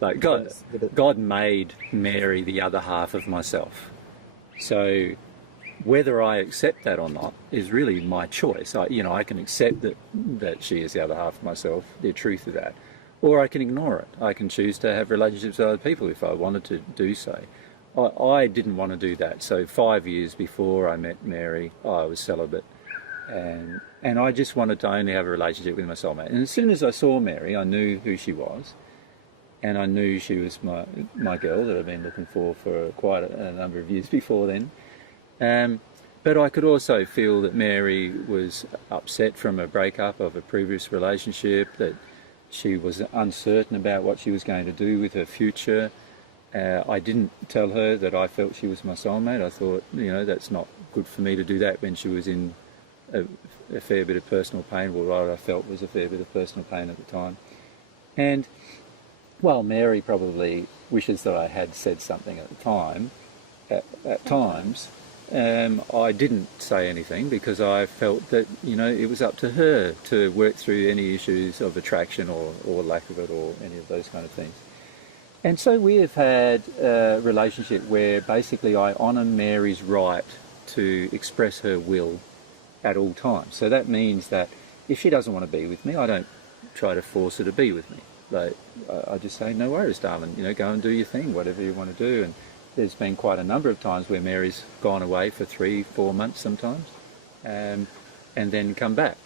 Like God made Mary the other half of myself. So whether I accept that or not is really my choice. I can accept that she is the other half of myself, the truth of that, or I can ignore it. I can choose to have relationships with other people if I wanted to do so. I didn't want to do that. So 5 years before I met Mary, I was celibate, and I just wanted to only have a relationship with my soulmate. And as soon as I saw Mary, I knew who she was, and I knew she was my girl that I'd been looking for quite a number of years before then. But I could also feel that Mary was upset from a breakup of a previous relationship, that she was uncertain about what she was going to do with her future. I didn't tell her that I felt she was my soulmate. I thought, that's not good for me to do that when she was in a fair bit of personal pain, or what I felt was a fair bit of personal pain at the time. And while Mary probably wishes that I had said something at the time, at times, I didn't say anything because I felt that, it was up to her to work through any issues of attraction or lack of it, or any of those kind of things. And so we have had a relationship where basically I honour Mary's right to express her will at all times. So that means that if she doesn't want to be with me, I don't try to force her to be with me. Like, I just say, no worries, darling, go and do your thing, whatever you want to do. And there's been quite a number of times where Mary's gone away for 3-4 months sometimes, and then come back,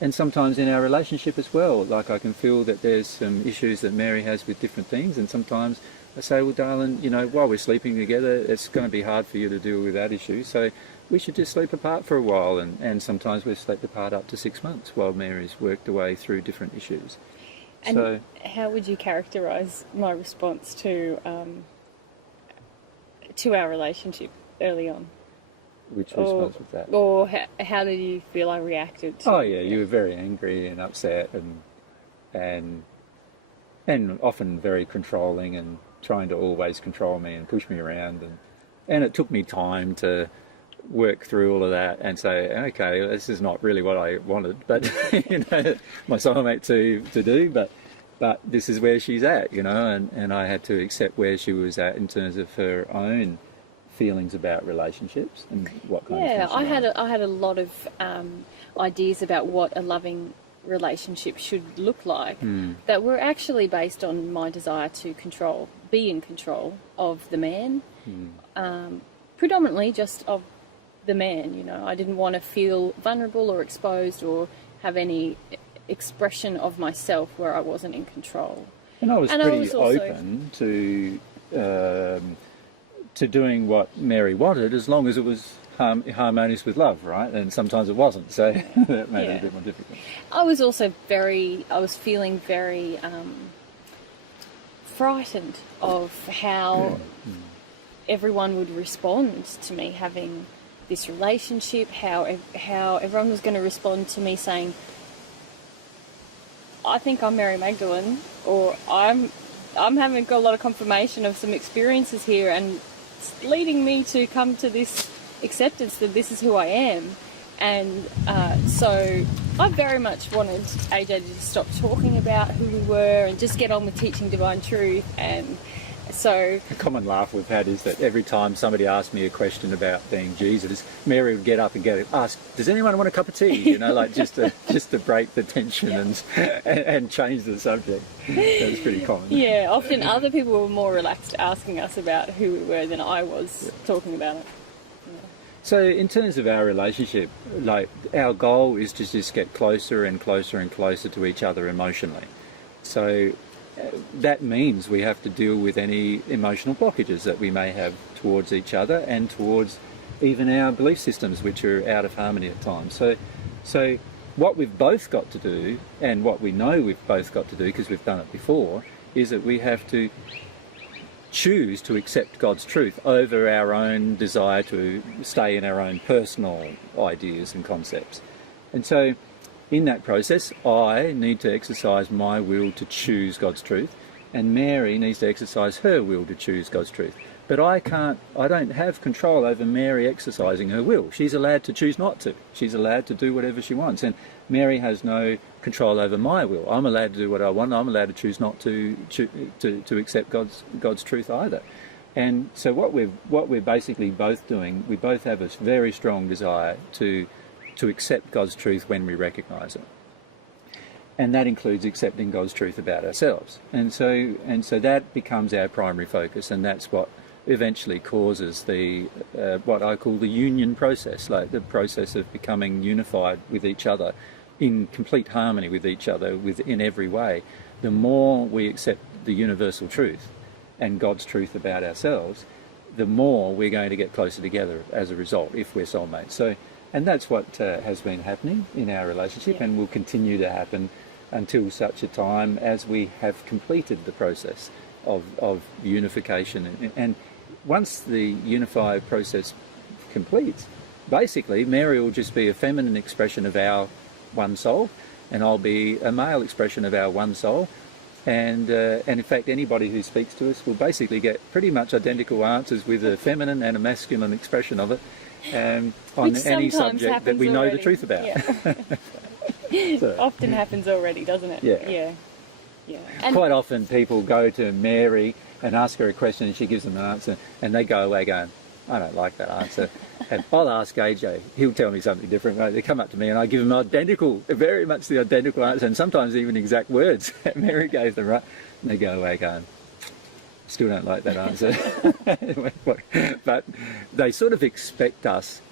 And sometimes in our relationship as well, like I can feel that there's some issues that Mary has with different things, and sometimes I say, well, darling, while we're sleeping together, it's going to be hard for you to deal with that issue, so we should just sleep apart for a while. And sometimes we've slept apart up to 6 months while Mary's worked away through different issues. And so, how would you characterise my response to our relationship early on? Which response was that? Or how did you feel I reacted to? Oh yeah, you were very angry and upset, and often very controlling, and trying to always control me and push me around, and it took me time to work through all of that and say, okay, this is not really what I wanted, but my soulmate to do, but this is where she's at, and I had to accept where she was at in terms of her own feelings about relationships and what kind of things I had a lot of ideas about what a loving relationship should look like that were actually based on my desire to be in control of the man, predominantly just of the man. I didn't want to feel vulnerable or exposed or have any expression of myself where I wasn't in control. And I was pretty open to doing what Mary wanted, as long as it was harmonious with love, right? And sometimes it wasn't, so that made it a bit more difficult. I was feeling very frightened of how everyone would respond to me having this relationship, how everyone was going to respond to me saying, I think I'm Mary Magdalene, or I'm having got a lot of confirmation of some experiences here, and it's leading me to come to this acceptance that this is who I am. And so I very much wanted AJ to stop talking about who we were and just get on with teaching divine truth. And so a common laugh we've had is that every time somebody asked me a question about being Jesus, Mary would get up and ask, does anyone want a cup of tea? Just to break the tension and change the subject. That was pretty common. Yeah, often other people were more relaxed asking us about who we were than I was talking about it. So in terms of our relationship, like, our goal is to just get closer and closer and closer to each other emotionally. So that means we have to deal with any emotional blockages that we may have towards each other and towards even our belief systems, which are out of harmony at times. So what we've both got to do, and what we know we've both got to do because we've done it before, is that we have to choose to accept God's truth over our own desire to stay in our own personal ideas and concepts. And so in that process, I need to exercise my will to choose God's truth, and Mary needs to exercise her will to choose God's truth. But I don't have control over Mary exercising her will. She's allowed to choose not to. She's allowed to do whatever she wants. And Mary has no control over my will. I'm allowed to do what I want. I'm allowed to choose not to accept God's truth either. And so what we're basically both doing, we both have a very strong desire to accept God's truth when we recognise it. And that includes accepting God's truth about ourselves. And so that becomes our primary focus, and that's what eventually causes the what I call the union process, like the process of becoming unified with each other, in complete harmony with each other in every way. The more we accept the universal truth and God's truth about ourselves, the more we're going to get closer together as a result, if we're soulmates. So, and that's what has been happening in our relationship, and will continue to happen until such a time as we have completed the process of unification. And once the unified process completes, basically Mary will just be a feminine expression of our one soul, and I'll be a male expression of our one soul. And in fact, anybody who speaks to us will basically get pretty much identical answers with a feminine and a masculine expression of it, on any subject that we know the truth about. Yeah. So. Often happens already, doesn't it? Yeah. And quite often people go to Mary and ask her a question, and she gives them an answer, and they go away going, I don't like that answer. And I'll ask AJ, he'll tell me something different. They come up to me and I give them very much the identical answer, and sometimes even exact words that Mary gave them, right? And they go away going, still don't like that answer. But they sort of expect us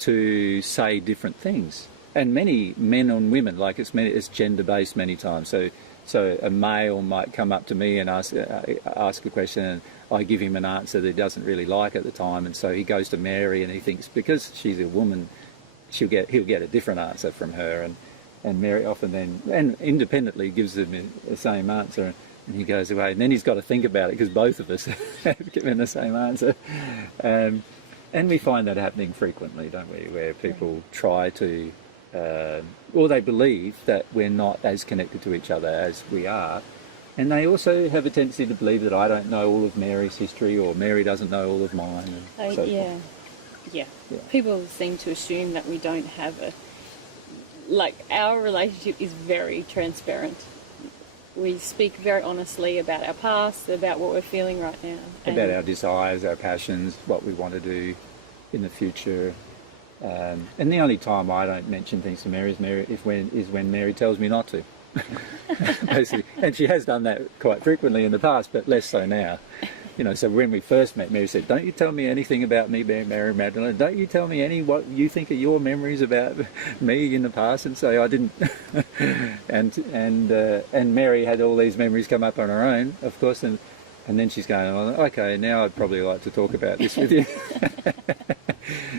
to say different things. And many men and women, like it's gender-based many times. So a male might come up to me and ask a question, and I give him an answer that he doesn't really like at the time, and so he goes to Mary, and he thinks because she's a woman, he'll get a different answer from her, and Mary often then and independently gives him the same answer, and he goes away, and then he's got to think about it because both of us have given the same answer, and we find that happening frequently, don't we? Where people try to. Or they believe that we're not as connected to each other as we are, and they also have a tendency to believe that I don't know all of Mary's history, or Mary doesn't know all of mine, and so forth. Yeah. People seem to assume that we don't have our relationship is very transparent. We speak very honestly about our past, about what we're feeling right now, about our desires, our passions, what we want to do in the future. And the only time I don't mention things to Mary is when Mary tells me not to. Basically, and she has done that quite frequently in the past, but less so now. So when we first met, Mary said, "Don't you tell me anything about me being Mary Magdalene. Don't you tell me what you think are your memories about me in the past." And so I didn't. and Mary had all these memories come up on her own, of course, and then she's going, "Well, okay, now I'd probably like to talk about this with you."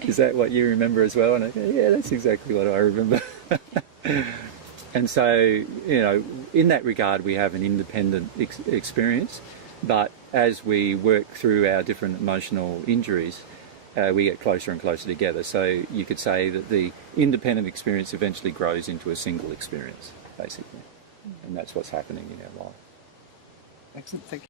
Is that what you remember as well? And I go, yeah, that's exactly what I remember. And so, in that regard, we have an independent experience. But as we work through our different emotional injuries, we get closer and closer together. So you could say that the independent experience eventually grows into a single experience, basically. And that's what's happening in our life. Excellent. Thank you.